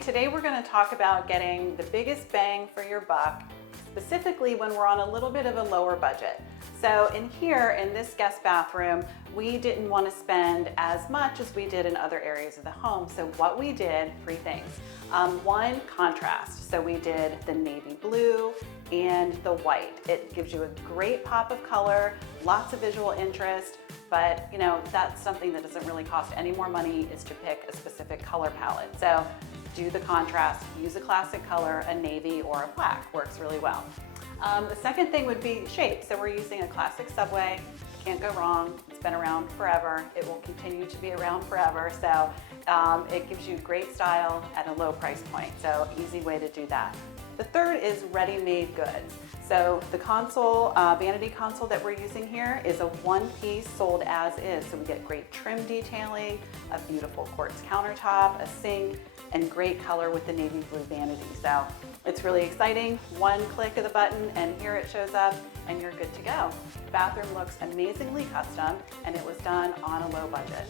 Today we're going to talk about getting the biggest bang for your buck, specifically when we're on a little bit of a lower budget. So in here, in this guest bathroom, we didn't want to spend as much as we did in other areas of the home. So what we did, three things. One, contrast. So we did the navy blue and the white. It gives you a great pop of color, lots of visual interest, but you know, that's something that doesn't really cost any more money, is to pick a specific color palette. So do the contrast, use a classic color, a navy or a black, works really well. The second thing would be shape. So we're using a classic subway, can't go wrong. It's been around forever. It will continue to be around forever. So it gives you great style at a low price point. So easy way to do that. The third is ready-made goods. So the console, vanity console that we're using here is a one piece sold as is. So we get great trim detailing, a beautiful quartz countertop, a sink, and great color with the navy blue vanity. So it's really exciting. One click of the button and here it shows up and you're good to go. The bathroom looks amazingly custom and it was done on a low budget.